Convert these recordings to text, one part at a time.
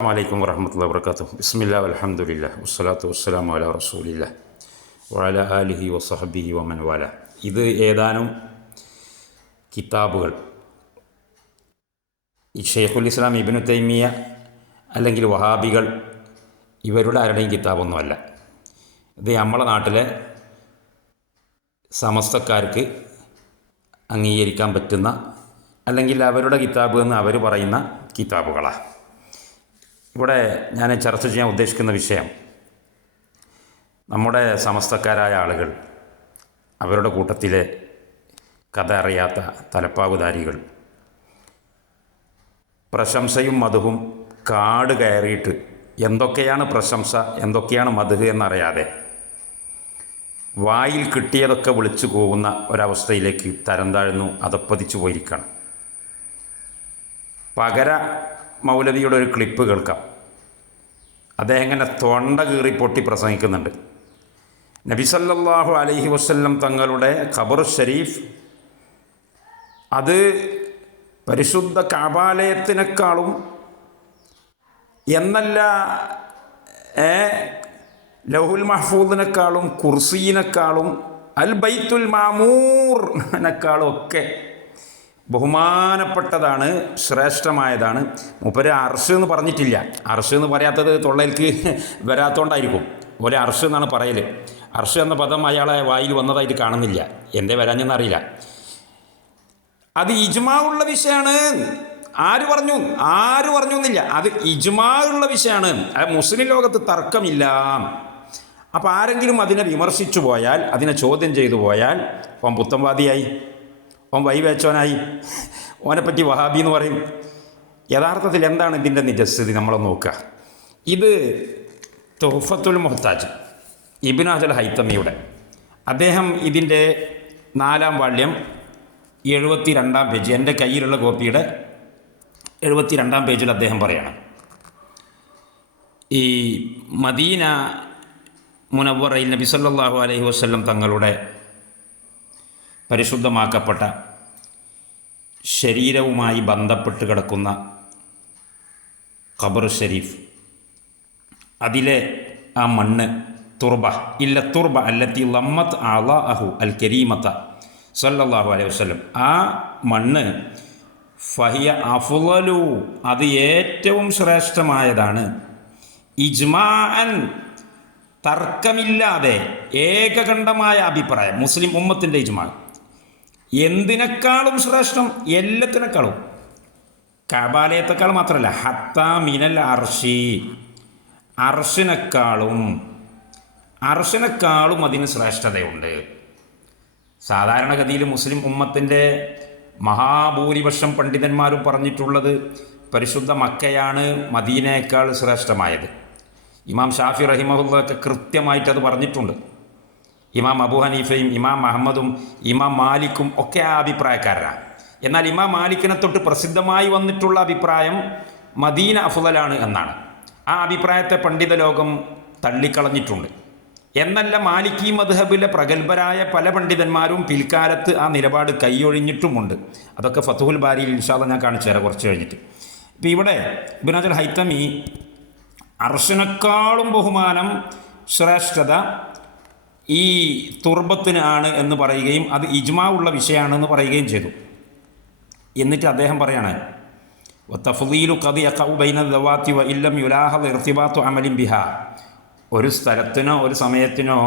അലൈക്കും വറഹമത്തുള്ള വർക്കാത്തു ബിസ്മില്ലാ അലഹമുല്ല വസ്സലാത്തു വസ്സലാമു അല റസൂലില്ല വല ആലിഹി വസഹബിഹി വമൻ വാല ഇത് ഏതാനും കിതാബുകൾ. ഈ ഷെയ്ഖുൽ ഇസ്ലാം ഇബിനു തൈമിയ അല്ലെങ്കിൽ വഹാബികൾ ഇവരുടെ ആരുടെയും കിതാബൊന്നുമല്ല. ഇത് നമ്മളെ നാട്ടിലെ സമസ്തക്കാർക്ക് അംഗീകരിക്കാൻ പറ്റുന്ന അല്ലെങ്കിൽ അവരുടെ കിതാബ് എന്ന് അവർ പറയുന്ന കിതാബുകളാണ് ഇവിടെ ഞാൻ ചർച്ച ചെയ്യാൻ ഉദ്ദേശിക്കുന്ന വിഷയം നമ്മുടെ സമസ്തക്കാരായ ആളുകൾ അവരുടെ കൂട്ടത്തിലെ കഥ അറിയാത്ത തലപ്പാവുധാരികൾ പ്രശംസയും മധുവും കാട് കയറിയിട്ട് എന്തൊക്കെയാണ് പ്രശംസ എന്തൊക്കെയാണ് മധു എന്നറിയാതെ വായിൽ കിട്ടിയതൊക്കെ വിളിച്ചു പോകുന്ന ഒരവസ്ഥയിലേക്ക് തരം താഴ്ന്നു അതപ്പതിച്ചു പോയിരിക്കണം. പകര മൗലവിയുടെ ഒരു ക്ലിപ്പ് കേൾക്കാം. അദ്ദേഹം ഇങ്ങനെ തൊണ്ട കീറി പൊട്ടി പ്രസംഗിക്കുന്നുണ്ട്. നബിസല്ലാഹു അലൈഹി വസ്ല്ലം തങ്ങളുടെ ഖബർ ഷരീഫ് അത് പരിശുദ്ധ കാബാലയത്തിനേക്കാളും എന്നല്ല ലഹുൽ ലൗഹുൽ മഹ്ഫൂദിനേക്കാളും കുർസീനേക്കാളും അൽ ബൈത്തുൽ മാമൂറിനേക്കാളും ഒക്കെ ബഹുമാനപ്പെട്ടതാണ് ശ്രേഷ്ഠമായതാണ്. മൂപ്പര് അർഷ് എന്ന് പറഞ്ഞിട്ടില്ല. അർഷ് എന്ന് പറയാത്തത് തൊള്ളയിൽക്ക് വരാത്തോണ്ടായിരിക്കും. ഒരു അർഷ് എന്നാണ് പറയൽ അർഷ് എന്ന പദം അയാളെ വായിൽ വന്നതായിട്ട് കാണുന്നില്ല. എന്തേ വരാഞ്ഞെന്നറിയില്ല. അത് ഇജ്മാ ഉള്ള വിഷയമാണ് ആര് പറഞ്ഞു? ആര് പറഞ്ഞു എന്നില്ല. അത് ഇജ്മാ ഉള്ള വിഷയമാണ് അത് മുസ്ലിം ലോകത്ത് തർക്കമില്ല. അപ്പോൾ ആരെങ്കിലും അതിനെ വിമർശിച്ചു പോയാൽ അതിനെ ചോദ്യം ചെയ്തു പോയാൽ അപ്പം പുത്തംവാദിയായി ഓൻ വൈവേച്ചോനായി ഓനെപ്പറ്റി വഹാബി എന്ന് പറയും. യഥാർത്ഥത്തിൽ എന്താണ് ഇതിന്റെ നിജസ്ഥിതി നമ്മൾ നോക്കുക. ഇത് തോഫത്തുൽ മൊഹത്താജ് ഇബിൻ അജൽ അദ്ദേഹം ഇതിന്റെ നാലാം വാള്യം എഴുപത്തി രണ്ടാം പേജ് എന്റെ കയ്യിലുള്ള കോപ്പിയുടെ എഴുപത്തി രണ്ടാം പേജിൽ അദ്ദേഹം പറയണം. ഈ മദീന മുനവറയിൽ നബി സല്ലല്ലാഹു അലൈഹി വസല്ലം തങ്ങളുടെ പരിശുദ്ധമാക്കപ്പെട്ട ശരീരവുമായി ബന്ധപ്പെട്ട് കിടക്കുന്ന ഖബർ ഷരീഫ് അതിലെ ആ മണ്ണ് തുർബ ഇല്ല തുർബ അല്ലത്തി ലമ്മത്ത് അള അഹു അൽ കരീമത്ത സല്ലാഹു അലൈഹി വസ്ലം ആ മണ്ണ് ഫഹിയ അഫുലു അത് ഏറ്റവും ശ്രേഷ്ഠമായതാണ്. ഇജ്മാൻ തർക്കമില്ലാതെ ഏകകണ്ഠമായ അഭിപ്രായം മുസ്ലിം ഉമ്മത്തിന്റെ ഇജ്മാൻ എന്തിനേക്കാളും ശ്രേഷ്ഠം എല്ലാത്തിനേക്കാളും? കബാലയത്തെക്കാൾ മാത്രമല്ല ഹത്ത മിനൽ അർഷി അർഷിനേക്കാളും അർഷിനേക്കാളും അതിന് ശ്രേഷ്ഠതയുണ്ട്. സാധാരണഗതിയിൽ മുസ്ലിം ഉമ്മത്തിന്റെ മഹാഭൂരിപക്ഷം പണ്ഡിതന്മാരും പറഞ്ഞിട്ടുള്ളത് പരിശുദ്ധ മക്കയാണ് മദീനയേക്കാൾ ശ്രേഷ്ഠമായത്. ഇമാം ഷാഫി റഹിമഹുല്ലൊക്കെ കൃത്യമായിട്ട് അത് പറഞ്ഞിട്ടുണ്ട്. ഇമാം അബു ഹനീഫയും ഇമാം അഹമ്മദും ഇമാം മാലിക്കും ഒക്കെ ആ അഭിപ്രായക്കാരാണ്. എന്നാൽ ഇമാം മാലിക്കിനെ തൊട്ട് പ്രസിദ്ധമായി വന്നിട്ടുള്ള അഭിപ്രായം മദീന അഫുദലാണ് എന്നാണ്. ആ അഭിപ്രായത്തെ പണ്ഡിത ലോകം തള്ളിക്കളഞ്ഞിട്ടുണ്ട്. എന്നല്ല മാലിക്കി മദ്ഹബിലെ പ്രഗത്ഭരായ പല പണ്ഡിതന്മാരും പിൽക്കാലത്ത് ആ നിലപാട് കൈയൊഴിഞ്ഞിട്ടുമുണ്ട്. അതൊക്കെ ഫത്തുഹുൽ ബാരിയിൽ ഇൻഷാദ് ഞാൻ കാണിച്ചു തരാം കുറച്ച് കഴിഞ്ഞിട്ട്. ഇപ്പം ഇവിടെ ബിനാജൽ ഹൈത്തമി അർഷനേക്കാളും ബഹുമാനം ശ്രേഷ്ഠത ഈ തുർബത്തിന് ആണ് എന്ന് പറയുകയും അത് ഇജ്മാ ഉള്ള വിഷയമാണെന്ന് പറയുകയും ചെയ്തു. എന്നിട്ട് അദ്ദേഹം പറയാണ് തഫുദീലു കതി ബൈന ദവാത്തി വ ഇല്ലം യുലാഹ ഇർത്തിബാത്തു അമലിം ബിഹ. ഒരു സ്ഥലത്തിനോ ഒരു സമയത്തിനോ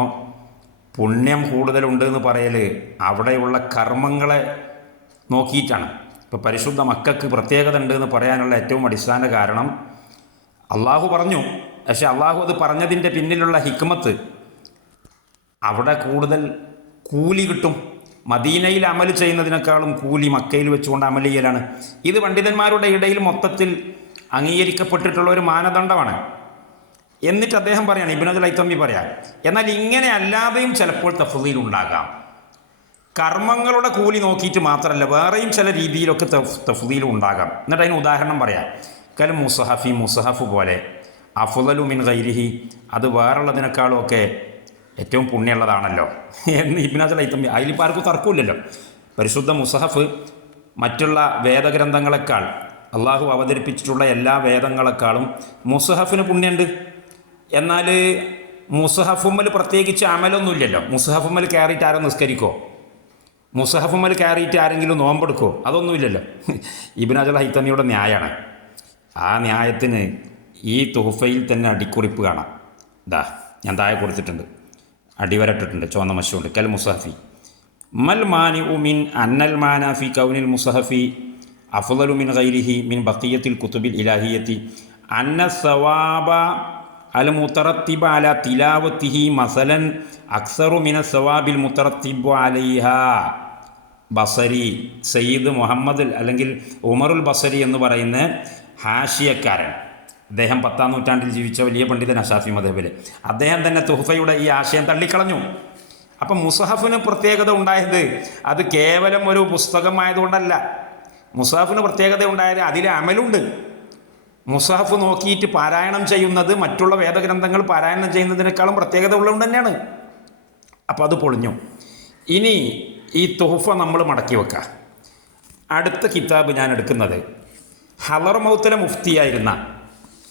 പുണ്യം കൂടുതലുണ്ട് എന്ന് പറയൽ അവിടെയുള്ള കർമ്മങ്ങളെ നോക്കിയിട്ടാണ്. ഇപ്പോൾ പരിശുദ്ധ മക്കൾക്ക് പ്രത്യേകത ഉണ്ട് എന്ന് പറയാനുള്ള ഏറ്റവും അടിസ്ഥാന കാരണം അള്ളാഹു പറഞ്ഞു. പക്ഷെ അള്ളാഹു അത് പറഞ്ഞതിന്റെ പിന്നിലുള്ള ഹിക്മത്ത് അവിടെ കൂടുതൽ കൂലി കിട്ടും. മദീനയിൽ അമൽ ചെയ്യുന്നതിനേക്കാളും കൂലി മക്കയിൽ വെച്ചുകൊണ്ട് അമൽ ചെയ്യലാണ്. ഇത് പണ്ഡിതന്മാരുടെ ഇടയിൽ മൊത്തത്തിൽ അംഗീകരിക്കപ്പെട്ടിട്ടുള്ള ഒരു മാനദണ്ഡമാണ്. എന്നിട്ട് അദ്ദേഹം പറയാണ് ഇബിനുൽ ലൈത്തമ്മി പറയാം എന്നാൽ ഇങ്ങനെ അല്ലാതെയും ചിലപ്പോൾ തഫ്സീൽ ഉണ്ടാകാം. കർമ്മങ്ങളുടെ കൂലി നോക്കിയിട്ട് മാത്രമല്ല വേറെയും ചില രീതിയിലൊക്കെ തഫ്സീൽ ഉണ്ടാകാം. എന്നിട്ട് അതിന് ഉദാഹരണം പറയാം. കൽ മുസഹഫി മുസഹഫ് പോലെ അഫുദലു മിൻ ഗൈരിഹി അത് വേറുള്ളതിനേക്കാളും ഒക്കെ ഏറ്റവും പുണ്യമുള്ളതാണല്ലോ. എന്ന് ഇബിനാജൽ ലൈത്തമ്പി അതിലിപ്പോൾ ആർക്കും തർക്കമില്ലല്ലോ. പരിശുദ്ധ മുസഹഫ് മറ്റുള്ള വേദഗ്രന്ഥങ്ങളെക്കാൾ അള്ളാഹു അവതരിപ്പിച്ചിട്ടുള്ള എല്ലാ വേദങ്ങളെക്കാളും മുസഹഫിന് പുണ്യമുണ്ട് എന്നാൽ മുസഹഫുമ്മൽ പ്രത്യേകിച്ച് അമലൊന്നുമില്ലല്ലോ. മുസഹഫുമ്മൽ കയറിയിട്ട് ആരോ നിസ്കരിക്കോ? മുസഹഫുമ്മൽ കയറിയിട്ട് ആരെങ്കിലും നോമ്പെടുക്കോ? അതൊന്നുമില്ലല്ലോ. ഇബിനാജൽ ഹൈത്തമിയുടെ ന്യായമാണ് ആ ന്യായത്തിന് ഈ തുഹഫയിൽ തന്നെ അടിക്കുറിപ്പ് കാണാം. ദാ ഞാൻ താഴെ കൊടുത്തിട്ടുണ്ട്. അടിവരട്ടിട്ടുണ്ട് ചുവന്ന മശുണ്ട് കൽ മുസഹഫി. മൽ മാനി ഉമിൻ അന്നൽ മാനാഫി കൗനിൽ മുസഹഫി അഫുദലു മിൻ ഗൈരിഹി മിൻ ബഖിയത്തിൽ കുത്തുബിൽ ഇലാഹിയത്തി. അന്ന സവാബ അൽ മുത്തറത്തിബ അല തിലാവത്തിഹി മസലൻ അക്സറു മിന സവാബിൽ മുത്തറത്തിബു അലൈഹ. ബസരി സയ്യിദ് മുഹമ്മദ് അല്ലെങ്കിൽ ഉമറുൽ ബസരി എന്ന് പറയുന്ന ഹാഷിയക്കാരൻ. അദ്ദേഹം പത്താം നൂറ്റാണ്ടിൽ ജീവിച്ച വലിയ പണ്ഡിതൻ അഷാഫി മദേബിൽ അദ്ദേഹം തന്നെ തുഹഫയുടെ ഈ ആശയം തള്ളിക്കളഞ്ഞു. അപ്പം മുസഹഫിന് പ്രത്യേകത ഉണ്ടായത് അത് കേവലം ഒരു പുസ്തകമായതുകൊണ്ടല്ല. മുസഹഫിന് പ്രത്യേകത ഉണ്ടായത് അതിൽ അമലുണ്ട്. മുസഹഫ് നോക്കിയിട്ട് പാരായണം ചെയ്യുന്നത് മറ്റുള്ള വേദഗ്രന്ഥങ്ങൾ പാരായണം ചെയ്യുന്നതിനേക്കാളും പ്രത്യേകത ഉള്ളതുകൊണ്ട് തന്നെയാണ്. അപ്പോൾ അത് പൊളിഞ്ഞു. ഇനി ഈ തുഹഫ നമ്മൾ മടക്കി വെക്കുക അടുത്ത കിതാബ് ഞാൻ എടുക്കുന്നത്. ഹലർ മൗത്തല മുഫ്തിയായിരുന്ന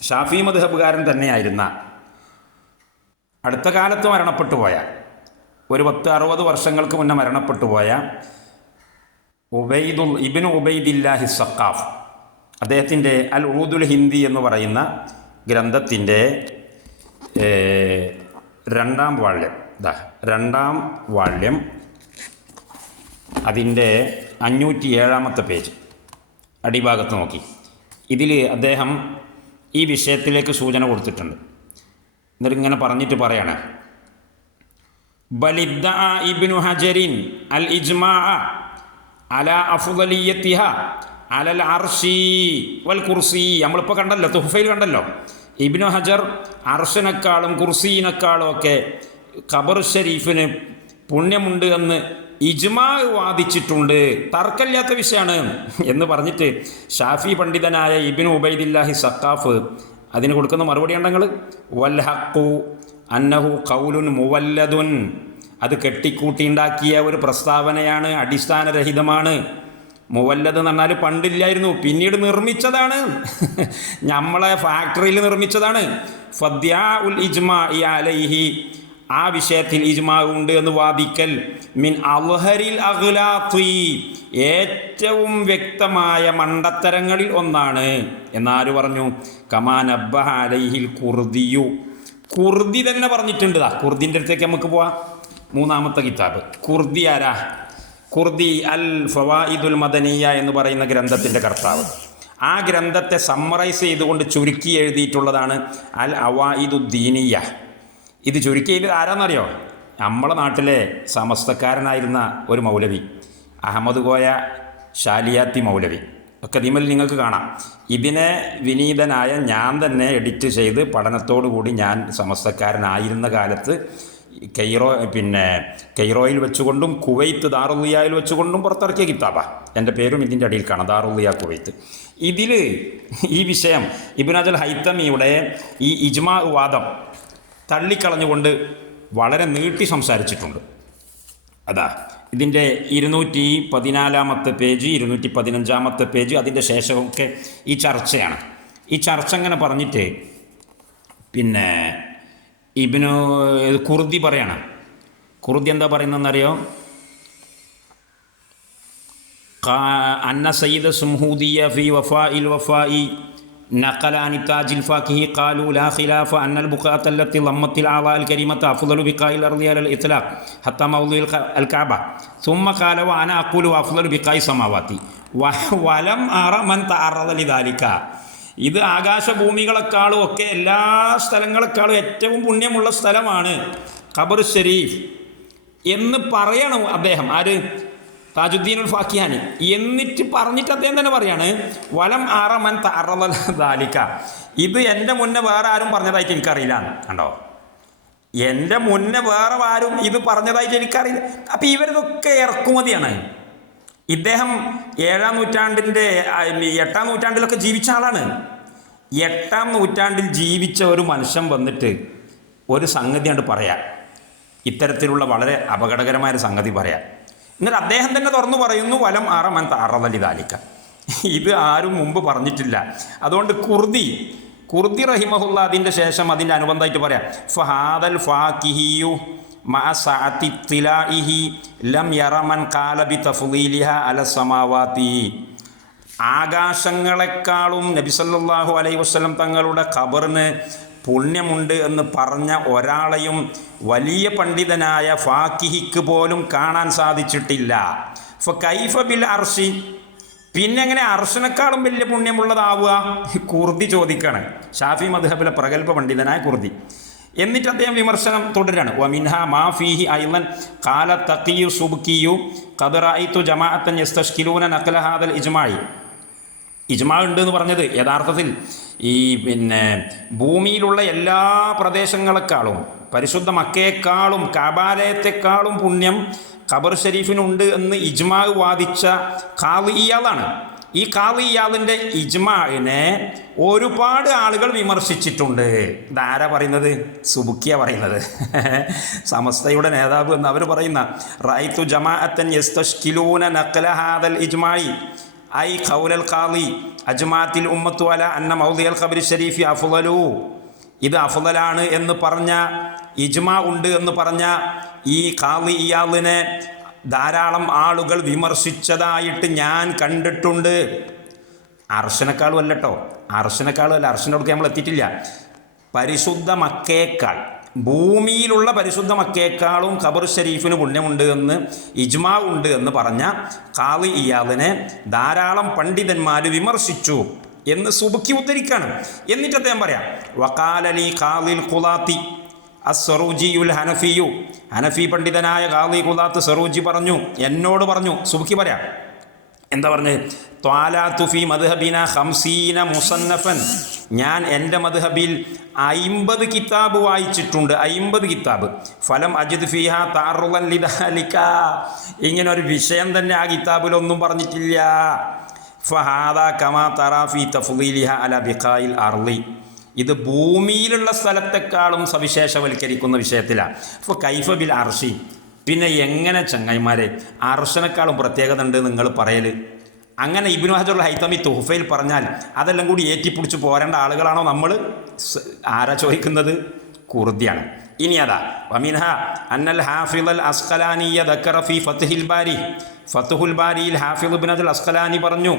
ഷാഫി മധുഹബുകാരൻ തന്നെയായിരുന്ന അടുത്ത കാലത്ത് മരണപ്പെട്ടു പോയ ഒരു പത്ത് അറുപത് വർഷങ്ങൾക്ക് മുന്നേ മരണപ്പെട്ടു പോയ ഉബൈദുൽ ഇബിൻ ഉബൈദില്ലാഹി സക്കാഫ് അദ്ദേഹത്തിന്റെ അൽ ഊദുൽ ഹിന്ദി എന്ന് പറയുന്ന ഗ്രന്ഥത്തിന്റെ രണ്ടാം വാള്യം. ദാ രണ്ടാം വാള്യം. അതിന്റെ അഞ്ഞൂറ്റി ഏഴാമത്തെ പേജ്. അടിഭാഗത്ത് നോക്കി. ഇതിൽ അദ്ദേഹം ഈ വിഷയത്തിലേക്ക് സൂചന കൊടുത്തിട്ടുണ്ട്. എന്നിട്ട് ഇങ്ങനെ പറഞ്ഞിട്ട് പറയാണ്. ബലിദ്ദ ഇബ്നു ഹജരിൻ അൽ ഇജ്മാ അല അഫുദലിയത്തിഹ അലൽ അർഷി വൽ കുർസി. നമ്മളിപ്പോൾ കണ്ടല്ലോ തുഹഫയിൽ കണ്ടല്ലോ. ഇബ്നു ഹജർ അർഷിനേക്കാളും കുർസീനേക്കാളും ഒക്കെ ഖബർ ഷരീഫിന് പുണ്യമുണ്ട് എന്ന് ഇജ്മാ വാദിച്ചിട്ടുണ്ട്. തർക്കമില്ലാത്ത വിഷയമാണ്. എന്ന് പറഞ്ഞിട്ട് ഷാഫി പണ്ഡിതനായ ഇബിൻ ഉബൈദില്ലാഹി സക്കാഫ് അതിന് കൊടുക്കുന്ന മറുപടി ഉണ്ടെങ്കിൽ വൽ ഹക്കു അന്നഹു കൗലുൻ മുവല്ലതുൻ അത് കെട്ടിക്കൂട്ടിയുണ്ടാക്കിയ ഒരു പ്രസ്താവനയാണ് അടിസ്ഥാനരഹിതമാണ്. മുവല്ലത് എന്ന് പറഞ്ഞാൽ പണ്ടില്ലായിരുന്നു പിന്നീട് നിർമ്മിച്ചതാണ്. നമ്മളെ ഫാക്ടറിയിൽ നിർമ്മിച്ചതാണ്. ഫദ്യാ ഉൽ ഇജ്മാ അലൈഹി. ആ വിഷയത്തിൽ ഇജ്മാ ഉണ്ട് എന്ന് വാദിക്കൽ. മിൻ അൽഹരിൽ അഖ്ലാത്തി ഏറ്റവും വ്യക്തമായ മണ്ടത്തരങ്ങളിൽ ഒന്നാണ്. എന്നാര് പറഞ്ഞു? കമാൻ അബ്ബഹാലിൽ അലൈഹിൽ കുർദിയു. കുർദി തന്നെ പറഞ്ഞിട്ടുണ്ട്. കുർദിന്റെ അടുത്തേക്ക് നമുക്ക് പോവാം. മൂന്നാമത്തെ കിതാബ്. കുർദി ആരാ? കുർദി അൽ ഫവായിദുൽ മദനിയ എന്ന് പറയുന്ന ഗ്രന്ഥത്തിന്റെ കർത്താവ്. ആ ഗ്രന്ഥത്തെ സമ്മറൈസ് ചെയ്തുകൊണ്ട് ചുരുക്കി എഴുതിയിട്ടുള്ളതാണ് അൽ അവായിദുദ്ദീനിയ. ഇത് ചുരുക്കിയിൽ ആരാന്നറിയോ? നമ്മളെ നാട്ടിലെ സമസ്തക്കാരനായിരുന്ന ഒരു മൗലവി അഹമ്മദ് കോയ ഷാലിയാത്തി മൗലവി. ഒക്കെ ഇതിമൽ നിങ്ങൾക്ക് കാണാം. ഇതിനെ വിനീതനായ ഞാൻ തന്നെ എഡിറ്റ് ചെയ്ത് പഠനത്തോടുകൂടി ഞാൻ സമസ്തക്കാരനായിരുന്ന കാലത്ത് കെയ്റോ പിന്നെ കെയ്റോയിൽ വെച്ചുകൊണ്ടും കുവൈത്ത് ദാറുലിയായിൽ വെച്ചുകൊണ്ടും പുറത്തിറക്കിയ കിതാബ. എന്റെ പേരും ഇതിന്റെ അടിയിൽ കാണാം ദാറുദിയ കുവൈത്ത്. ഇതിൽ ഈ വിഷയം ഇബിനാജൽ ഹൈത്തമിയുടെ ഈ ഇജ്മാ വാദം തള്ളിക്കളഞ്ഞുകൊണ്ട് വളരെ നീട്ടി സംസാരിച്ചിട്ടുണ്ട്. അതാ ഇതിന്റെ ഇരുന്നൂറ്റി പതിനാലാമത്തെ പേജ് ഇരുന്നൂറ്റി പതിനഞ്ചാമത്തെ പേജ് അതിന്റെ ശേഷമൊക്കെ ഈ ചർച്ചയാണ്. ഈ ചർച്ച അങ്ങനെ പറഞ്ഞിട്ട് പിന്നെ ഇബിന് കുറുതി പറയണം. കുറുതി എന്താ പറയുന്നതെന്നറിയോ? അന്ന സയ്യിദ് സുംഹൂദിയ ഫി വഫ ഇൽ വഫായി نقل عن تاج الفاكه قالوا لا خلاف أن البقعة التي ضمت الأعضاء الكريمة أفضل بقاء الأرض على الإطلاق حتى موضع الك- الكعبة ثم قال وأنا أقول أفضل بقاء السماوات و- ولم أرى من تعرض لذلك ഇത് ആകാശഭൂമികളെക്കാളും ഒക്കെ എല്ലാ സ്ഥലങ്ങളെക്കാളും ഏറ്റവും പുണ്യമുള്ള സ്ഥലമാണ് ഖബർ ഷരീഫ് എന്ന് പറയണം അദ്ദേഹം ആര് താജുദ്ദീനുൽ ഫാക്കിയാനി എന്നിട്ട് പറഞ്ഞിട്ട് അദ്ദേഹം തന്നെ പറയാണ് വലം ആറമൻ താലിക്ക ഇത് എന്റെ മുന്നേ വേറെ ആരും പറഞ്ഞതായിട്ട് എനിക്കറിയില്ല. കണ്ടോ? എന്റെ മുന്നേ വേറെ ആരും ഇത് പറഞ്ഞതായിട്ട് എനിക്കറിയില്ല. അപ്പം ഇവരിതൊക്കെ ഇറക്കുമതിയാണ്. ഇദ്ദേഹം ഏഴാം നൂറ്റാണ്ടിന്റെ എട്ടാം നൂറ്റാണ്ടിലൊക്കെ ജീവിച്ച ആളാണ്. എട്ടാം നൂറ്റാണ്ടിൽ ജീവിച്ച ഒരു മനുഷ്യൻ വന്നിട്ട് ഒരു സംഗതിയാണ് പറയാം. ഇത്തരത്തിലുള്ള വളരെ അപകടകരമായ സംഗതി പറയാം. എന്നിട്ട് അദ്ദേഹം തന്നെ തുറന്നു പറയുന്നു വലം ആറമൻ താറവലി താലിക്ക ഇത് ആരും മുമ്പ് പറഞ്ഞിട്ടില്ല. അതുകൊണ്ട് കുർദി കുർദി റഹിമഹുല്ല അതിന്റെ ശേഷം അതിന്റെ അനുബന്ധമായിട്ട് പറയാം. ഫഹാദൽ സഅത്തി ലം യറമൻ അല സമാവാതി ആകാശങ്ങളെക്കാളും നബിസല്ലാഹു വസല്ലം തങ്ങളുടെ ഖബറിന് പുണ്യമുണ്ട് എന്ന് പറഞ്ഞ ഒരാളെയും വലിയ പണ്ഡിതനായ ഫാക്കിഹിക്ക് പോലും കാണാൻ സാധിച്ചിട്ടില്ല. ഫ കൈഫ ബിൽ അർഷി പിന്നെ എങ്ങനെ അർഷനേക്കാളും വലിയ പുണ്യമുള്ളതാവുക? കുർദി ചോദിക്കാണ്. ഷാഫി മധുഹബിലെ പ്രഗത്ഭ പണ്ഡിതനായ കുർദി. എന്നിട്ട് അദ്ദേഹം വിമർശനം തുടരാണ്. വമിൻഹ മാ ഫീഹി ഐലൻ കാല തക്കിയു സുബ്കിയു തു ജമാഅത്തൻ യസ്തഷ്കിലൂന നഖല ഹാദൽ ഇജ്മായി ഇജ്മാ ഉണ്ട് എന്ന് പറഞ്ഞത് യഥാർത്ഥത്തിൽ ഈ പിന്നെ ഭൂമിയിലുള്ള എല്ലാ പ്രദേശങ്ങളെക്കാളും പരിശുദ്ധ മക്കയെക്കാളും കബാലയത്തെക്കാളും പുണ്യം ഖബർ ഷരീഫിനുണ്ട് എന്ന് ഇജ്മാ വാദിച്ച കാളിയാളാണ്. ഈ കാളിയാളിന്റെ ഇജ്മാവിനെ ഒരുപാട് ആളുകൾ വിമർശിച്ചിട്ടുണ്ട്. ഇതാരാ പറയുന്നത്? സുബുക്കിയ പറയുന്നത്. സമസ്തയുടെ നേതാവ് എന്ന് അവർ പറയുന്ന റൈത്തു ജമാഅത്തൻ യസ്തഷ്കിലൂന നഖല ഹാദൽ ഇജ്മായി ഐ ഖൗലൽ ഖാദി അജ്മാത്തിൽ ഉമ്മത്തു അല അന്ന മൗദിയൽ ഖബർ ഷരീഫി അഫ്ളലു ഇത് അഫുദലാണ് എന്ന് പറഞ്ഞ ഇജ്മാ ഉണ്ട് എന്ന് പറഞ്ഞ ഈ ഖാദി ഇയാളിനെ ധാരാളം ആളുകൾ വിമർശിച്ചതായിട്ട് ഞാൻ കണ്ടിട്ടുണ്ട്. അർശനക്കാളും അല്ലട്ടോ അർശനക്കാളും അല്ല അർശനോടൊക്കെ നമ്മൾ എത്തിയിട്ടില്ല. പരിശുദ്ധ മക്കയേക്കാൾ ഭൂമിയിലുള്ള പരിശുദ്ധ മക്കേക്കാളും ഖബർ ഷരീഫിന് പുണ്യമുണ്ട് എന്ന് ഇജ്മാ ഉണ്ട് എന്ന് പറഞ്ഞ കാളി ഇയാദിനെ ധാരാളം പണ്ഡിതന്മാർ വിമർശിച്ചു എന്ന് സുബുക്കി ഉദ്ധരിക്കാണ്. എന്നിട്ട് അദ്ദേഹം പറയാം വക്കാലലി ഖാലിൽ ഖുലാത്തി അസ്വറൂജിയുൽ ഹനഫിയു. ഹനഫി പണ്ഡിതനായ ഖാലി ഖുലാത്ത് സറൂജി പറഞ്ഞു എന്നോട് പറഞ്ഞു. സുബുക്കി പറയാം എന്താ പറഞ്ഞത് ത്വാലാത്തുഫി മദ്ഹബിന ഹംസീന മുസന്നഫൻ ഞാൻ എന്റെ മദ്ഹബിൽ അയിമ്പത് കിതാബ് വായിച്ചിട്ടുണ്ട് അയിമ്പത് കിതാബ്. ഫലം അജിദ് ഫിഹ താറുലൻ ഇങ്ങനെ ഒരു വിഷയം തന്നെ ആ കിതാബിലൊന്നും പറഞ്ഞിട്ടില്ല. ഫഹാദ കമാ തറാഫി തഫ്ലീലിഹ അല ബിഖായിൽ അർലി ഇത് ഭൂമിയിലുള്ള സ്ഥലത്തെക്കാളും സവിശേഷവൽക്കരിക്കുന്ന വിഷയത്തിലാണ് ഇപ്പോൾ കൈഫ ബിൽ അർഷി പിന്നെ എങ്ങനെ ചങ്ങായിമാരെ? അർഷനേക്കാളും പ്രത്യേകത ഉണ്ട് നിങ്ങൾ പറയൽ അങ്ങനെ ഇബിനു ഹജറുൽ ഹൈത്തമി തുഹഫയിൽ പറഞ്ഞാൽ അതെല്ലാം കൂടി ഏറ്റിപ്പിടിച്ച് പോരേണ്ട ആളുകളാണോ നമ്മൾ ആരാ ചോദിക്കുന്നത്? കുർദിയാണ്. ഇനി അതാ വമിൻഹ അന്നൽ ഹാഫിദ് അൽ അസ്കലാനിയ ദക്കറ ഫി ഫത്തുഹിൽ ബാരി. ഫത്തുഹുൽ ബാരിയിൽ ഹാഫിദ് ബിൻ അൽ അസ്കലാനി പറഞ്ഞു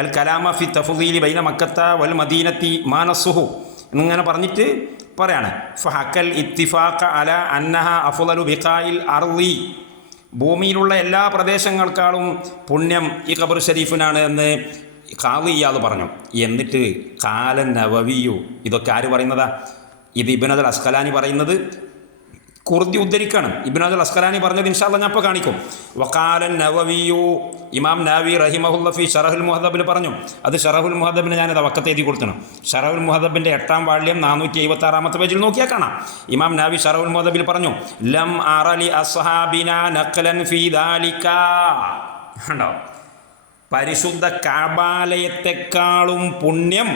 അൽ കലാമ ഫി തഫുദീലി ബൈന മക്കത്ത വൽ മദീനത്തി മാനസുഹു എന്നിങ്ങനെ പറഞ്ഞിട്ട് പറയാണ്. ഫഹക്കൽ ഇത്തിഫാഖ അല അന്നഹ അഫുദലു ബിഖായിൽ അർലി ഭൂമിയിലുള്ള എല്ലാ പ്രദേശങ്ങൾക്കാളും പുണ്യം ഈ ഖബർ ഷരീഫിനാണ് എന്ന് കാവിയാത് പറഞ്ഞു. എന്നിട്ട് കാല നവവിയു ഇതൊക്കെ ആര് പറയുന്നതാ? ഇത് ഇബിനദൽ അസ്കലാനി പറയുന്നത് കുർദി ഉദ്ധരിക്കണം. ഇബിനാദുൽ അസ്കലാനി പറഞ്ഞത് ഇൻഷാല്ല ഞാൻ അപ്പോൾ കാണിക്കും. വക്കാലൻ നവവിയു ഇമാം നാവി റഹിമഹുല്ലഫി ഷറഹുൽ മുഹദബിൽ പറഞ്ഞു. അത് ഷറഹുൽ മുഹദബിന് ഞാനത് വക്കത്ത് എഴുതി കൊടുക്കണം ഷറഹുൽ മുഹദബിന്റെ എട്ടാം വാള്യം നാനൂറ്റി എഴുപത്തി ആറാമത്തെ പേജിൽ നോക്കിയാൽ കാണാം. ഇമാം നാവി ഷറഹുൽ മുഹദബിൽ പറഞ്ഞു ലം അറലി അസ്ഹാബിന നഖലൻ ഫി ദാലിക. ഉണ്ടോ പരിശുദ്ധ കാബാലയത്തെക്കാളും പുണ്യം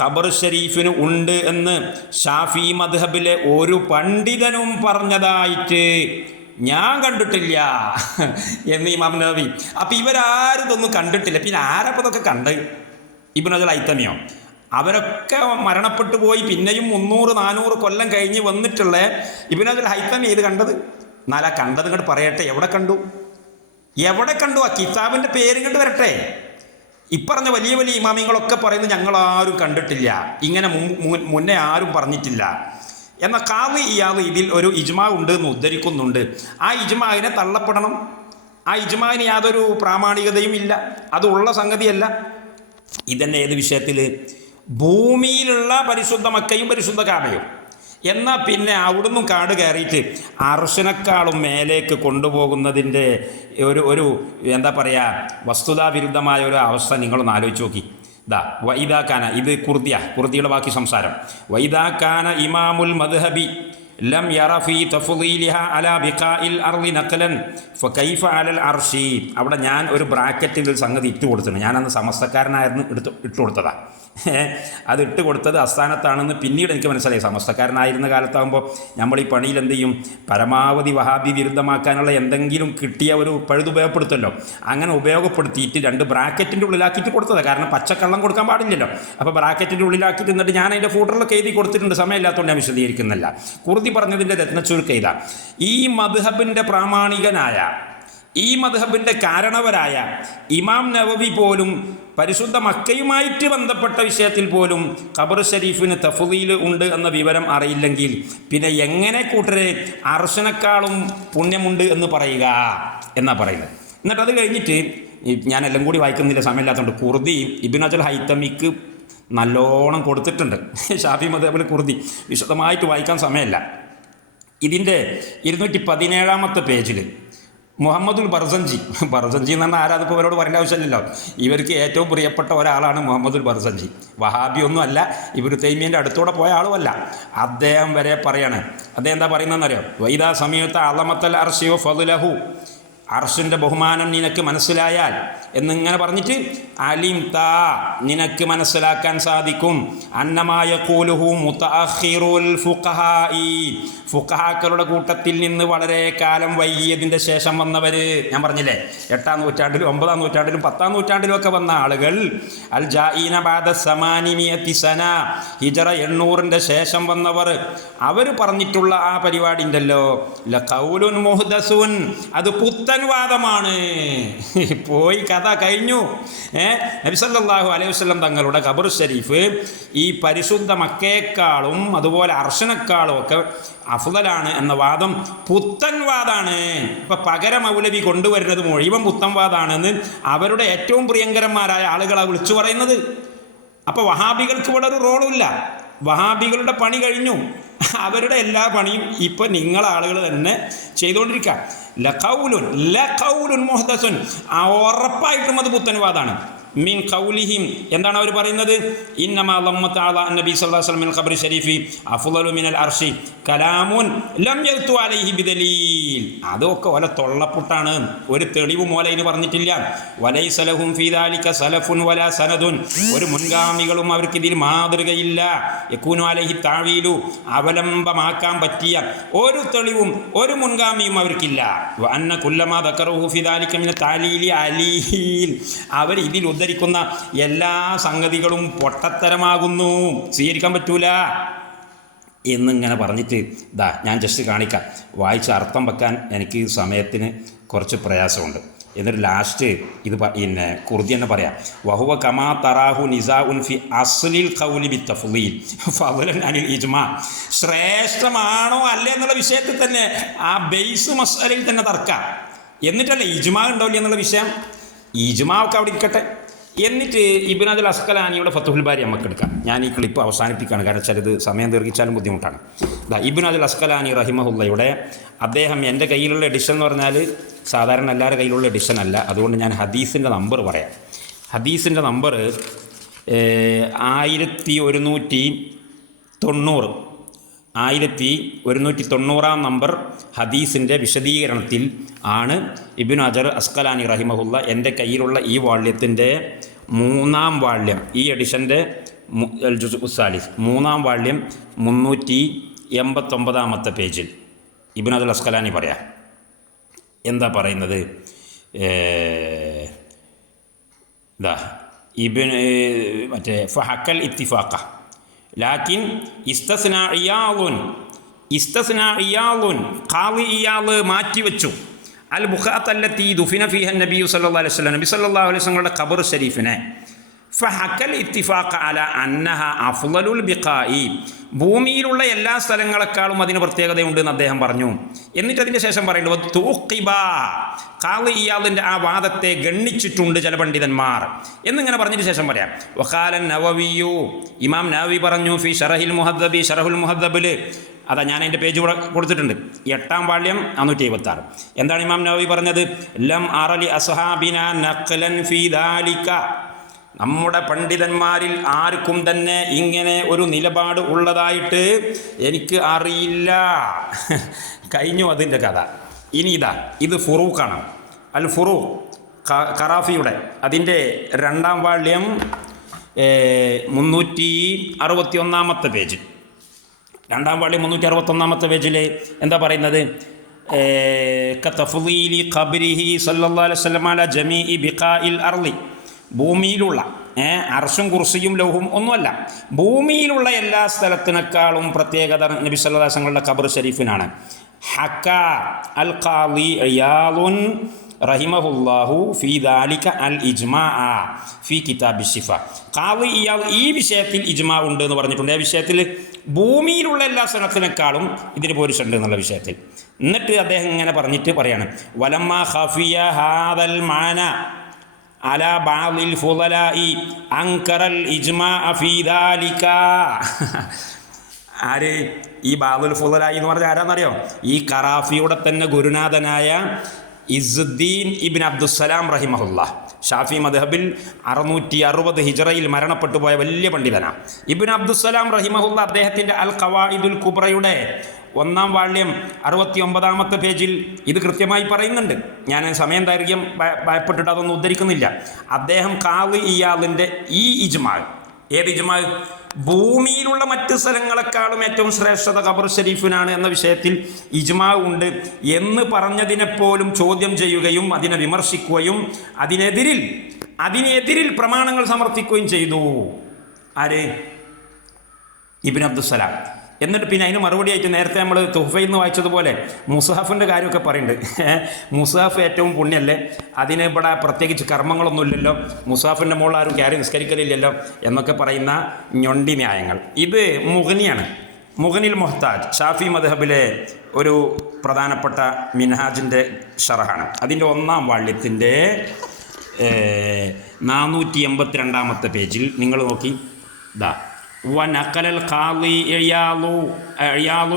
ഖബർ ഷരീഫിന് ഉണ്ട് എന്ന് ഷാഫി മദ്ഹബിലെ ഒരു പണ്ഡിതനും പറഞ്ഞതായിട്ട് ഞാൻ കണ്ടിട്ടില്ല എന്ന് ഇമാം നബി അപ്പം ഇവരാരും ഇതൊന്നും കണ്ടിട്ടില്ല. പിന്നെ ആരപ്പം ഇതൊക്കെ കണ്ട് ഇബിനജൽ ഐത്തമിയോ അവരൊക്കെ മരണപ്പെട്ടു പോയി. പിന്നെയും മുന്നൂറ് നാനൂറ് കൊല്ലം കഴിഞ്ഞ് വന്നിട്ടുള്ള ഇബിനജൽ ഹൈത്തമി ഇത് കണ്ടത്? എന്നാലാ കണ്ടത് ഇങ്ങോട്ട് പറയട്ടെ. എവിടെ കണ്ടു? എവിടെ കണ്ടു? ആ കിതാബിന്റെ പേര് ഇങ്ങോട്ട് വരട്ടെ. ഇപ്പറഞ്ഞ വലിയ വലിയ ഇമാമിങ്ങളൊക്കെ പറയുന്നത് ഞങ്ങളാരും കണ്ടിട്ടില്ല. ഇങ്ങനെ മുന്നേ ആരും പറഞ്ഞിട്ടില്ല. എന്ന കാവ് ഇയാൾ ഇതിൽ ഒരു ഇജ്മാ ഉണ്ട് എന്ന് ഉദ്ധരിക്കുന്നുണ്ട്. ആ ഇജ്മാവിനെ തള്ളപ്പെടണം. ആ ഇജ്മാവിന് യാതൊരു പ്രാമാണികതയും ഇല്ല. അതുള്ള സംഗതിയല്ല. ഇതന്നെ ഏത് വിഷയത്തിൽ ഭൂമിയിലുള്ള പരിശുദ്ധ മക്കയും പരിശുദ്ധ കാബയും എന്നാൽ പിന്നെ അവിടുന്ന് കാട് കയറിയിട്ട് അർശനക്കാളും മേലേക്ക് കൊണ്ടുപോകുന്നതിന്റെ ഒരു ഒരു എന്താ പറയുക വസ്തുതാവിരുദ്ധമായ ഒരു അവസ്ഥ നിങ്ങളൊന്ന് ആലോചിച്ച് നോക്കി. ദാ വൈദാക്കാന ഇത് കുർദിയ കുർദിയുടെ ബാക്കി സംസാരം. വൈദാക്കാന ഇമാമുൽ മദ്ഹബി. ലം യറഫി തഫുദീലിഹ അല ബിഖാഇൽ അർളി നഖലൻ ഫകൈഫ അലൽ അർഷി അവിടെ ഞാൻ ഒരു ബ്രാക്കറ്റിൽ ഒരു സംഗതി ഇട്ട് കൊടുത്തിട്ടുണ്ട്. ഞാനന്ന് സമസ്തക്കാരനായിരുന്നു എടുത്ത് ഇട്ട് കൊടുത്തതാ. അത് ഇട്ട് കൊടുത്തത് അസ്ഥാനത്താണെന്ന് പിന്നീട് എനിക്ക് മനസ്സിലായി. സമസ്തക്കാരനായിരുന്ന കാലത്താകുമ്പോൾ നമ്മൾ ഈ പണിയിൽ എന്ത് ചെയ്യും? പരമാവധി വഹാബി വിരുദ്ധമാക്കാനുള്ള എന്തെങ്കിലും കിട്ടിയ ഒരു പഴുത് ഉപയോഗപ്പെടുത്തല്ലോ അങ്ങനെ ഉപയോഗപ്പെടുത്തിയിട്ട് രണ്ട് ബ്രാക്കറ്റിന്റെ ഉള്ളിലാക്കിയിട്ട് കൊടുത്തതാണ് കാരണം പച്ചക്കള്ളം കൊടുക്കാൻ പാടില്ലല്ലോ. അപ്പോൾ ബ്രാക്കറ്റിന്റെ ഉള്ളിലാക്കിയിട്ട് എന്നിട്ട് ഞാൻ അതിന്റെ ഫോട്ടോകളൊക്കെ എഴുതി കൊടുത്തിട്ടുണ്ട്. സമയമില്ലാത്തതുകൊണ്ട് ഞാൻ വിശദീകരിക്കുന്നില്ല. കുറുതി പറഞ്ഞതിന്റെ രത്നച്ചുരുക്ക ഇതാ. ഈ മധുഹബിന്റെ പ്രാമാണികനായ ഈ മധുഹബിന്റെ കാരണവരായ ഇമാം നവവി പോലും പരിശുദ്ധ മക്കയുമായിട്ട് ബന്ധപ്പെട്ട വിഷയത്തിൽ പോലും ഖബർ ഷരീഫിന് തഫുദീൽ ഉണ്ട് എന്ന വിവരം അറിയില്ലെങ്കിൽ പിന്നെ എങ്ങനെ കൂട്ടരെ അർശനക്കാളും പുണ്യമുണ്ട് എന്ന് പറയുക എന്നാ പറയുന്നത്. എന്നിട്ട് അത് കഴിഞ്ഞിട്ട് ഞാൻ ഞാനെല്ലാം കൂടി വായിക്കുന്നില്ല സമയമില്ലാത്തതുകൊണ്ട് കുർദി ഇബിൻ അജൽ ഹൈത്തമിക്ക് നല്ലോണം കൊടുത്തിട്ടുണ്ട്. ഷാഫി മതേപോലെ കുർദി വിശദമായിട്ട് വായിക്കാൻ സമയമില്ല. ഇതിന്റെ ഇരുന്നൂറ്റി പതിനേഴാമത്തെ പേജിൽ മുഹമ്മദുൽ ബർസഞ്ചി. ബർസഞ്ചി എന്ന് പറഞ്ഞാൽ ആരാതിപ്പോൾ ഇവരോട് പറയേണ്ട ആവശ്യമില്ലല്ലോ. ഇവർക്ക് ഏറ്റവും പ്രിയപ്പെട്ട ഒരാളാണ് മുഹമ്മദുൽ ബർസഞ്ചി. വഹാബി ഒന്നും അല്ല ഇവർ തൈമീന്റെ അടുത്തൂടെ പോയ ആളുമല്ല. അദ്ദേഹം വരെ പറയാണ്. അദ്ദേഹം എന്താ പറയുന്നതെന്നറിയോ? വൈദാ സമയത്ത് അളമത്തൽ അർഷിയോ ഫതുലഹു അർഷിന്റെ ബഹുമാനം നിനക്ക് മനസ്സിലായാൽ എന്നിങ്ങനെ പറഞ്ഞിട്ട് അലിം താ നിനക്ക് മനസ്സിലാക്കാൻ സാധിക്കും. അന്നമായ കൂലുഹു ഫുഖഹാക്കളുടെ കൂട്ടത്തിൽ നിന്ന് വളരെ കാലം വൈകിയതിന്റെ ശേഷം വന്നവർ ഞാൻ പറഞ്ഞില്ലേ എട്ടാം നൂറ്റാണ്ടിലും ഒമ്പതാം നൂറ്റാണ്ടിലും പത്താം നൂറ്റാണ്ടിലും ഒക്കെ വന്ന ആളുകൾ അൽ ജായിന ബാദ സമാനിമിയത്തി സന ഹിജറ എണ്ണൂറിന്റെ ശേഷം വന്നവർ അവർ പറഞ്ഞിട്ടുള്ള ആ പരിപാടി ഉണ്ടല്ലോ ലഖൗലുൻ അത് പുത്തൻ വാദമാണ് പോയി കഥ കഴിഞ്ഞു. ഏ നബിസല്ലാഹു അലൈഹി വസ്ലം തങ്ങളുടെ ഖബർ ഷരീഫ് ഈ പരിശുദ്ധ മക്കേക്കാളും അതുപോലെ അർഷനേക്കാളും ഒക്കെ അഫുതലാണ് എന്ന വാദം പുത്തൻ വാദാണ് ഇപ്പം പകര മൗലവി കൊണ്ടുവരുന്നത് മുഴുവൻ പുത്തൻ വാദാണെന്ന് അവരുടെ ഏറ്റവും പ്രിയങ്കരന്മാരായ ആളുകളാണ് വിളിച്ചു പറയുന്നത്. അപ്പോൾ വഹാബികൾക്ക് ഇവിടെ ഒരു റോളുമില്ല വഹാബികളുടെ പണി കഴിഞ്ഞു. അവരുടെ എല്ലാ പണിയും ഇപ്പം നിങ്ങൾ ആളുകൾ തന്നെ ചെയ്തുകൊണ്ടിരിക്കുക ലഖൗലുൻ ലഖൗലുൻ മുഹദസുൻ. ഉറപ്പായിട്ടും അത് പുത്തൻവാദാണ് മിൻ കൗലിഹിം എന്താണ് അവർ പറയുന്നത്? നബി അലൈഹി വസല്ലം മിനൽ കലാമുൻ ലം അലൈഹി ബിദലീൽ. അതൊക്കെ ഓല തൊള്ളപ്പുട്ടാണ്. ഒരു തെളിവ് മോല ഇതിന് പറഞ്ഞിട്ടില്ല. ഫീ ദാലിക സലഫുൻ വലാ സനദുൻ. ഒരു മുൻഗാമികളും അവർക്ക് ഇതിൽ മാതൃകയില്ല. യക്കൂനു അലൈഹി താഴീലു അവലംബമാക്കാൻ പറ്റിയ ഒരു തെളിവും ഒരു മുൻഗാമിയും അവർക്കില്ല. അന്ന കുല്ലമാ ദക്കറുഹു ഫീ ദാലിക അലീൽ. അവർ ഇതിൽ ഉദ്ധരിക്കുന്ന എല്ലാ സംഗതികളും പൊട്ടത്തരമാകുന്നു. സ്വീകരിക്കാൻ പറ്റൂല. എന്നിങ്ങനെ പറഞ്ഞിട്ട് ദാ ഞാൻ ജസ്റ്റ് കാണിക്കാം. വായിച്ച് അർത്ഥം വെക്കാൻ എനിക്ക് സമയത്തിന് കുറച്ച് പ്രയാസമുണ്ട്. എന്നിട്ട് ലാസ്റ്റ് ഇത് പിന്നെ കുർദി തന്നെ പറയാം. വഹുവ കമാ തറാഹു നിസാ ഉൻ ഫി അസ്ലിൽ ഖൗലി ബി തഫ്ലീൽ. ഫളൻ അനിൽ ഇജ്മാ. ശ്രേഷ്ഠമാണോ അല്ല എന്നുള്ള വിഷയത്തിൽ തന്നെ ആ ബേസ് മസാലയിൽ തന്നെ തർക്കാം. എന്നിട്ടല്ലേ ഇജ്മാ ഉണ്ടാവില്ല എന്നുള്ള വിഷയം? ഇജ്മാ ഒക്കെ അവിടെ ഇരിക്കട്ടെ. എന്നിട്ട് ഇബിൻ അജൽ അസ്കലാനിയുടെ ഫത്തുഹുൽ ബാരി നമുക്ക് എടുക്കാം. ഞാൻ ഈ ക്ലിപ്പ് അവസാനിപ്പിക്കുകയാണ്. കാരണം ചിലത് സമയം ദീർഘിച്ചാലും ബുദ്ധിമുട്ടാണ്. ഇബിൻ അജൽ അസ്കലാനി റഹിമഹുല്ലയുടെ അദ്ദേഹം എന്റെ കയ്യിലുള്ള എഡിഷൻ എന്ന് പറഞ്ഞാൽ സാധാരണ എല്ലാവരുടെ കയ്യിലുള്ള എഡിഷൻ അല്ല. അതുകൊണ്ട് ഞാൻ ഹദീസിന്റെ നമ്പർ പറയാം. ഹദീസിന്റെ നമ്പർ ആയിരത്തി ഒരുന്നൂറ്റി തൊണ്ണൂറ്. ആയിരത്തി ഒരുന്നൂറ്റി തൊണ്ണൂറാം നമ്പർ ഹദീസിന്റെ വിശദീകരണത്തിൽ ആണ് ഇബിൻ അജർ അസ്കലാനി റഹിമഹുല്ല എന്റെ കയ്യിലുള്ള ഈ വാള്യത്തിന്റെ മൂന്നാം വാള്യം ഈ എഡിഷന്റെ ഉസാലിസ് മൂന്നാം വാള്യം മുന്നൂറ്റി എൺപത്തൊമ്പതാമത്തെ പേജിൽ. ഇബിൻ അജർ അസ്കലാനി പറയാം. എന്താ പറയുന്നത്? ഇതാ ഇബിൻ മറ്റേ ഫഹക്കൽ ഇത്തിഫാക്ക ലാക്കിൻ ഇസ്തസ്ന ഇയാളുൻ ഇസ്തസ്ന ഇയാളുൻ ഖാലി ഇയാൾ മാറ്റിവെച്ചു. അൽ ബുഖാത്തല്ലത്തി ദുഫിന ഫിഹൻ നബി സല്ലല്ലാഹു അലൈഹി വസല്ലം നബി സല്ലല്ലാഹു അലൈഹി സ്വലങ്ങളുടെ ഖബർ ഷരീഫിനെ. ഫഹക്കൽ ഇത്തിഫാഖ അല അന്നഹ അഫ്ളലുൽ ബിഖായി ഭൂമിയിലുള്ള എല്ലാ സ്ഥലങ്ങളെക്കാളും അതിന് പ്രത്യേകതയുണ്ട് എന്ന് അദ്ദേഹം പറഞ്ഞു. എന്നിട്ട് അതിന്റെ ശേഷം പറയുന്നത് തൂക്കിബ ഇയാളിന്റെ ആ വാദത്തെ ഗണ്ണിച്ചിട്ടുണ്ട് ചില പണ്ഡിതന്മാർ. എന്നിങ്ങനെ പറഞ്ഞതിന് ശേഷം പറയാം വഖാലൻ നവവിയു. ഇമാം നവി പറഞ്ഞു ഫി ഷറഹിൽ മുഹദ്ദബി ഷറഹുൽ മുഹദ്ദബിൽ. അതാ ഞാൻ അതിന്റെ പേജ് കൊടുത്തിട്ടുണ്ട്. എട്ടാം വാള്യം നാനൂറ്റി എഴുപത്തി ആറ് എന്താണ് ഇമാം നവവി പറഞ്ഞത്? ലം അറലി അസ്ഹാബിന നഖ്ലൻ ഫി ദാലിക. നമ്മുടെ പണ്ഡിതന്മാരിൽ ആർക്കും തന്നെ ഇങ്ങനെ ഒരു നിലപാട് ഉള്ളതായിട്ട് എനിക്ക് അറിയില്ല. കഴിഞ്ഞു അതിന്റെ കഥ. ഇനി ഇതാ ഇത് ഫുറൂഖാണ്. അൽ ഫുറൂഖ് ഖറാഫിയുടെ അതിന്റെ രണ്ടാം വാള്യം മുന്നൂറ്റി അറുപത്തി ഒന്നാമത്തെ പേജ്. രണ്ടാം വാളി മുന്നൂറ്റി അറുപത്തൊന്നാമത്തെ പേജിൽ എന്താ പറയുന്നത്? ഖബരിഹി സല്ലല്ലാഹു അലൈഹി വസല്ലം അല ജമീഇ ബിഖാഇൽ അർളി. ഭൂമിയിലുള്ള അർശും കുർസിയും ലൗഹും ഒന്നുമല്ല. ഭൂമിയിലുള്ള എല്ലാ സ്ഥലത്തിനേക്കാളും പ്രത്യേകത നബി സല്ലാസങ്ങളുടെ ഖബർ ഷരീഫിനാണ് ഹക്ക അൽ ഖാലി ഇയാലുൻ റഹിമഹുല്ലാഹു ഫി ദാലിക അൽ ഇജ്മാ ഫി കിതാബി ഷിഫ ഖാദി ഇയാൾ ഈ വിഷയത്തിൽ ഇജ്മാ ഉണ്ട് എന്ന് പറഞ്ഞിട്ടുണ്ട്. ആ വിഷയത്തിൽ ഭൂമിയിലുള്ള എല്ലാ സ്ഥലത്തിനേക്കാളും ഇതിന് പോരിച്ചുണ്ട് എന്നുള്ള വിഷയത്തിൽ. എന്നിട്ട് അദ്ദേഹം ഇങ്ങനെ പറഞ്ഞിട്ട് പറയാണ്. വലമ്മ ഹഫിയ ഹാദൽ മാന അല ബാലിൽ ഫുദലായി അങ്കറൽ ഇജ്മാ ഫീ ദാലിക. ആര്? ഈ ബാബുൽ ഫുദലായി എന്ന് പറഞ്ഞാൽ ആരാന്നറിയോ? ഈ കറാഫിയുടെ തന്നെ ഗുരുനാഥനായ ഇസുദ്ദീൻ ഇബിൻ അബ്ദുസ്സലാം റഹിമഹുല്ല. ഷാഫി മദ്ഹബിൽ അറുന്നൂറ്റി അറുപത് ഹിജറയിൽ മരണപ്പെട്ടു പോയ വലിയ പണ്ഡിതനാണ് ഇബിൻ അബ്ദുസ്സലാം റഹിമഹുല്ല അദ്ദേഹത്തിന്റെ അൽ ഖവായിദുൽ കുബ്രയുടെ ഒന്നാം വാള്യം അറുപത്തി ഒമ്പതാമത്തെ പേജിൽ ഇത് കൃത്യമായി പറയുന്നുണ്ട്. ഞാൻ സമയം ദൈർഘ്യം ഭയ- ഭയപ്പെട്ടിട്ട് അതൊന്നും ഉദ്ധരിക്കുന്നില്ല. അദ്ദേഹം കാവ് ഇയാളിന്റെ ഈ ഇജ്മാ ഏത് ഇജ്മാ ഭൂമിയിലുള്ള മറ്റ് സ്ഥലങ്ങളെക്കാളും ഏറ്റവും ശ്രേഷ്ഠത ഖബർ ഷരീഫിനാണ് എന്ന വിഷയത്തിൽ ഇജ്മാ ഉണ്ട് എന്ന് പറഞ്ഞതിനെപ്പോലും ചോദ്യം ചെയ്യുകയും അതിനെ വിമർശിക്കുകയും അതിനെതിരിൽ അതിനെതിരിൽ പ്രമാണങ്ങൾ സമർപ്പിക്കുകയും ചെയ്തു. ആര്? ഇബിൻ അബ്ദുസലാം എന്നിട്ട് പിന്നെ അതിന് മറുപടി ആയിട്ട് നേരത്തെ നമ്മൾ തുഹഫയിൽ നിന്ന് വായിച്ചതുപോലെ മുസാഫിന്റെ കാര്യമൊക്കെ പറയുന്നുണ്ട്. മുസാഫ് ഏറ്റവും പുണ്യല്ലേ? അതിന് ഇവിടെ പ്രത്യേകിച്ച് കർമ്മങ്ങളൊന്നുമില്ലല്ലോ മുസാഫിന്റെ മുകളിൽ ആരും ക്യാരി നിസ്കരിക്കലില്ലല്ലോ എന്നൊക്കെ പറയുന്ന ഞൊണ്ടി ന്യായങ്ങൾ. ഇത് മുഹനിയാണ്. മുഹനിൽ മുഹ്താജ് ഷാഫി മദ്ഹബിലെ ഒരു പ്രധാനപ്പെട്ട മിൻഹാജിന്റെ ഷറഹാണ്. അതിന്റെ ഒന്നാം വാള്യത്തിന്റെ നാനൂറ്റി എൺപത്തി രണ്ടാമത്തെ പേജിൽ നിങ്ങൾ നോക്കി. ഇതാ ونقل القاضي عياض عياض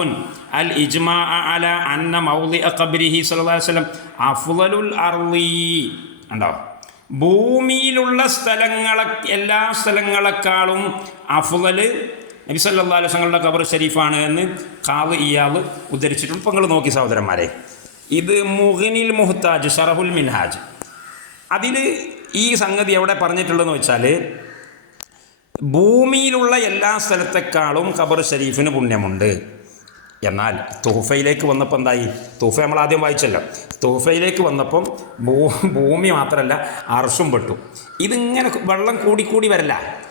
الإجماع على أن موضع قبره صلى الله عليه وسلم أفضل الأرض ഉണ്ടോ ഭൂമിയിലുള്ള സ്ഥലങ്ങളെ എല്ലാ സ്ഥലങ്ങളെക്കാളും അഫ്ളല് നബി സല്ലല്ലാഹു അലൈഹി വസല്ലമയുടെ ഖബർ ഷരീഫാണ് എന്ന് ഖാദ് ഇയാൾ ഉദ്ധരിച്ചിട്ടുണ്ട് ഇപ്പം നിങ്ങൾ നോക്കി സഹോദരന്മാരെ ഇത് മുഹനിൽ മുഹ്താജ് ഷറഹുൽ മിൻഹാജ് അതിൽ ഈ സംഗതി എവിടെ പറഞ്ഞിട്ടുള്ളതെന്ന് വെച്ചാൽ ഭൂമിയിലുള്ള എല്ലാ സ്ഥലത്തെക്കാളും ഖബർ ഷരീഫിന് പുണ്യമുണ്ട്. എന്നാൽ തുഹഫയിലേക്ക് വന്നപ്പോൾ എന്തായി? തുഹഫ നമ്മൾ ആദ്യം വായിച്ചല്ലോ. തുഹഫയിലേക്ക് വന്നപ്പം ഭൂ ഭൂമി മാത്രമല്ല അർഷും പെട്ടു. ഇതിങ്ങനെ വെള്ളം കൂടിക്കൂടി വരല്ല.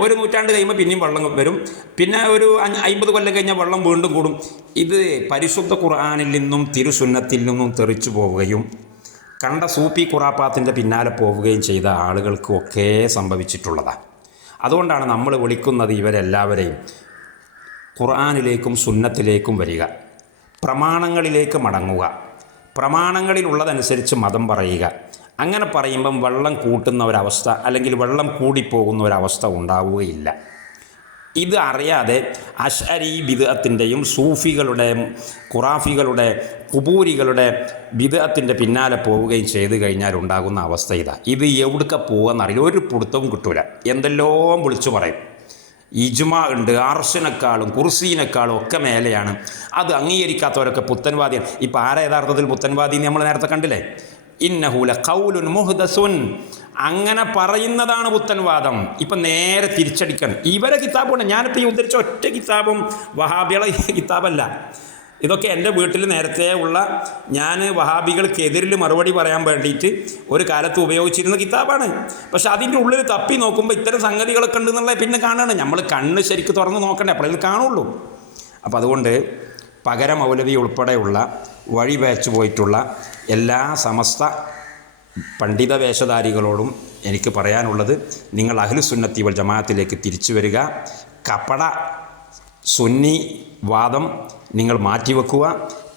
ഒരു നൂറ്റാണ്ട് കഴിയുമ്പോൾ പിന്നെയും വെള്ളം വരും. പിന്നെ ഒരു അമ്പത് കൊല്ലം കഴിഞ്ഞാൽ വെള്ളം വീണ്ടും കൂടും. ഇത് പരിശുദ്ധ ഖുർആാനിൽ നിന്നും തിരുസുന്നത്തിൽ നിന്നും തെറിച്ചു പോവുകയും കണ്ട സൂപ്പി ഖുറാപ്പാത്തിന്റെ പിന്നാലെ പോവുകയും ചെയ്ത ആളുകൾക്കൊക്കെ സംഭവിച്ചിട്ടുള്ളതാണ് അതുകൊണ്ടാണ് നമ്മൾ വിളിക്കുന്നത് ഇവരെല്ലാവരെയും. ഖുർആാനിലേക്കും സുന്നത്തിലേക്കും വരിക. പ്രമാണങ്ങളിലേക്ക് മടങ്ങുക. പ്രമാണങ്ങളിലുള്ളതനുസരിച്ച് മതം പറയുക. അങ്ങനെ പറയുമ്പം വെള്ളം കൂട്ടുന്ന ഒരവസ്ഥ അല്ലെങ്കിൽ വെള്ളം കൂടിപ്പോകുന്ന ഒരവസ്ഥ ഉണ്ടാവുകയില്ല. ഇത് അറിയാതെ അഷരി ബിദത്തിന്റെയും സൂഫികളുടെയും ഖുറാഫികളുടെ കുബൂരികളുടെ വിധത്തിന്റെ പിന്നാലെ പോവുകയും ചെയ്തു കഴിഞ്ഞാൽ ഉണ്ടാകുന്ന അവസ്ഥ ഇതാ. ഇത് എവിടുക്ക പോകാന്നറിയില്ല ഒരു പിടുത്തവും കിട്ടൂല. എന്തെല്ലാം വിളിച്ചു പറയും. ഇജ്മ ഉണ്ട് അർഷനേക്കാളും കുർസീനേക്കാളും ഒക്കെ മേലെയാണ്. അത് അംഗീകരിക്കാത്തവരൊക്കെ പുത്തൻവാദിയാണ്. ഇപ്പം ആരെ യഥാർത്ഥത്തിൽ പുത്തൻവാദി നമ്മൾ നേരത്തെ കണ്ടില്ലേ? ഇന്നഹൂല കൗലുൻ മുഹദസുൻ. അങ്ങനെ പറയുന്നതാണ് പുത്തൻവാദം. ഇപ്പം നേരെ തിരിച്ചടിക്കണം. ഇവരെ കിതാബുണ്ട്. ഞാനിപ്പോൾ ഈ ഉദ്ധരിച്ച ഒറ്റ കിതാബും വഹാബികളെ കിതാബല്ല. ഇതൊക്കെ എന്റെ വീട്ടിൽ നേരത്തെ ഉള്ള ഞാൻ വഹാബികൾക്കെതിരിൽ മറുപടി പറയാൻ വേണ്ടിയിട്ട് ഒരു കാലത്ത് ഉപയോഗിച്ചിരുന്ന കിതാബാണ്. പക്ഷേ അതിന്റെ ഉള്ളിൽ തപ്പി നോക്കുമ്പോൾ ഇത്തരം സംഗതികളൊക്കെ ഉണ്ടെന്നുള്ള പിന്നെ കാണുകയാണ് നമ്മൾ കണ്ണ് ശരിക്ക് തുറന്ന് നോക്കണ്ടേ? അപ്പോഴേ കാണുള്ളൂ. അപ്പോൾ അതുകൊണ്ട് പകര മൗലവി ഉൾപ്പെടെയുള്ള വഴി വേച്ചു പോയിട്ടുള്ള എല്ലാ സമസ്ത പണ്ഡിത വേഷധാരികളോടും എനിക്ക് പറയാനുള്ളത് നിങ്ങൾ അഹ്ലുസുന്നത്തി വൽ ജമാഅത്തിലേക്ക് തിരിച്ചു വരിക. കപട സുന്നി വാദം നിങ്ങൾ മാറ്റിവെക്കുക.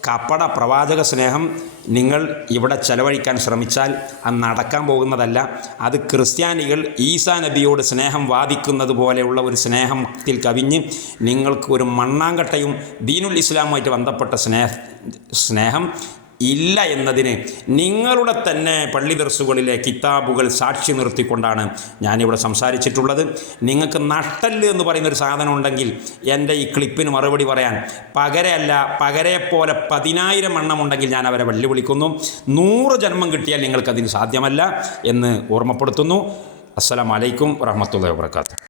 കപട പ്രവാചക സ്നേഹം നിങ്ങൾ ഇവിടെ ചെലവഴിക്കാൻ ശ്രമിച്ചാൽ അത് നടക്കാൻ പോകുന്നതല്ല. അത് ക്രിസ്ത്യാനികൾ ഈസാ നബിയോട് സ്നേഹം വാദിക്കുന്നത് പോലെയുള്ള ഒരു സ്നേഹത്തിൽ കവിഞ്ഞ് നിങ്ങൾക്ക് ഒരു മണ്ണാങ്കട്ടയും ദീനുൽ ഇസ്ലാമുമായിട്ട് ബന്ധപ്പെട്ട സ്നേഹ സ്നേഹം ഇല്ല എന്നതിന് നിങ്ങളുടെ തന്നെ പള്ളി ദർസുകളിലെ കിതാബുകൾ സാക്ഷി നിർത്തിക്കൊണ്ടാണ് ഞാനിവിടെ സംസാരിച്ചിട്ടുള്ളത്. നിങ്ങൾക്ക് നട്ടൽ എന്ന് പറയുന്ന ഒരു സാധനം ഉണ്ടെങ്കിൽ എന്റെ ഈ ക്ലിപ്പിന് മറുപടി പറയാൻ പകരയല്ല പകരെപ്പോലെ പതിനായിരം എണ്ണം ഉണ്ടെങ്കിൽ ഞാൻ അവരെ വെല്ലുവിളിക്കുന്നു. നൂറ് ജന്മം കിട്ടിയാൽ നിങ്ങൾക്കതിന് സാധ്യമല്ല എന്ന് ഓർമ്മപ്പെടുത്തുന്നു. അസ്സലാമലൈക്കും വറഹമത്തല്ലാ വാബർക്കാത്തു